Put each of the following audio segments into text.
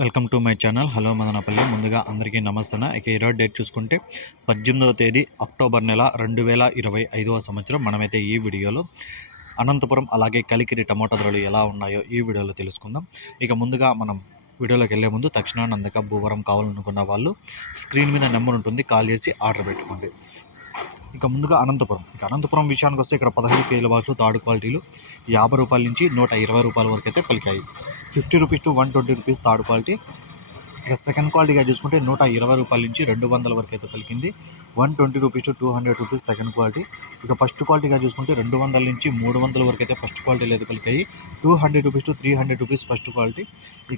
Welcome to my channel hello Madanapalle ముందుగా అందరికీ నమస్తే ఇక ఈరోజు డేట్ చూసుకుంటే పద్దెనిమిదవ తేదీ అక్టోబర్ నెల రెండు వేల ఇరవై ఐదవ సంవత్సరం మనమైతే ఈ వీడియోలో అనంతపురం అలాగే కలికిరి టమోటా ధరలు ఎలా ఉన్నాయో ఈ వీడియోలో తెలుసుకుందాం ఇక ముందుగా మనం వీడియోలోకి వెళ్లే ముందు అందక భూవరం కావాలనుకున్న వాళ్ళు స్క్రీన్ మీద నెంబర్ ఉంటుంది కాల్ చేసి ఆర్డర్ పెట్టుకోండి ఇక ముందుగా అనంతపురం ఇక అనంతపురం విషయానికి వస్తే ఇక్కడ పదహైదు కేజీల బాక్సులు తాడు క్వాలిటీలు యాభై రూపాయల నుంచి నూట ఇరవై రూపాయల వరకు అయితే పలికాయి 50 rupees to 120 rupees third quality. ఇక సెకండ్ క్వాలిటీగా చూసుకుంటే నూట ఇరవై రూపాయల నుంచి రెండు వందల వరకు అయితే పలికింది one twenty rupees to two hundred rupees second quality ఇక ఫస్ట్ క్వాలిటీగా చూసుకుంటే రెండు వందల నుంచి మూడు వందల వరకు అయితే ఫస్ట్ క్వాలిటీలు అయితే పలికాయి two hundred rupees to three hundred rupees first quality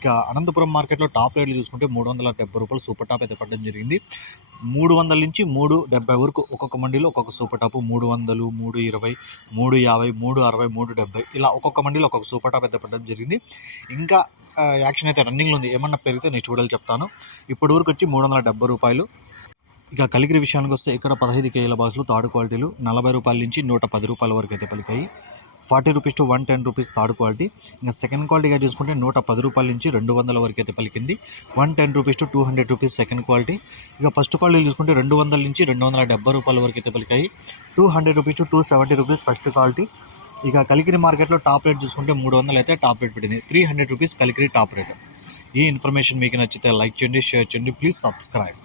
ఇక అనంతపురం మార్కెట్లో టాప్ రేట్లు చూసుకుంటే మూడు వందల డెబ్బై రూపాయలు సూపర్ టాప్ అయితే పడడం జరిగింది మూడు వందల నుంచి మూడు డెబ్బై వరకు ఒక్కొక్క మండీలో ఒక్కొక్క సూపర్ టాప్ మూడు వందలు మూడు ఇరవై మూడు యాభై మూడు అరవై మూడు డెబ్బై ఇలా ఒక్కొక్క మండీలో ఒక్కొక్క సూపర్ టాప్ అయితే పడడం జరిగింది ఇంకా యాక్షన్ అయితే రన్నింగ్లో ఉంది ఏమన్నా పెరిగితే నెక్స్ట్ వీడియోలు చెప్తాను ఇప్పటి వరకు వచ్చి మూడు వందల డెబ్బై రూపాయలు ఇక కలిగిరి విషయానికి వస్తే ఇక్కడ పదహైదు కేజీల బాక్సులు తాడు క్వాలిటీలు నలభై రూపాయల నుంచి నూట పది రూపాయల వరకు అయితే పలికాయి forty rupees to one ten rupees third quality ఇంకా సెకండ్ క్వాలిటీగా చూసుకుంటే నూట పది రూపాయల నుంచి రెండు వందల వరకు అయితే పలికింది one ten rupees to two hundred rupees second quality ఇక ఫస్ట్ క్వాలిటీ చూసుకుంటే రెండు వందల నుంచి రెండు వందల డెబ్బై రూపాయల వరకు అయితే పలికాయి two hundred rupees to two seventy rupees first quality ఇక కలికిరి మార్కెట్లో టాప్ రేట్ చూసుకుంటే మూడు వందలు అయితే టాప్ రేట్ పెట్టింది three hundred rupees Kalikiri top rate ఈ ఇన్ఫర్మేషన్ మీకు నచ్చితే లైక్ చేయండి షేర్ చేయండి ప్లీజ్ సబ్స్క్రైబ్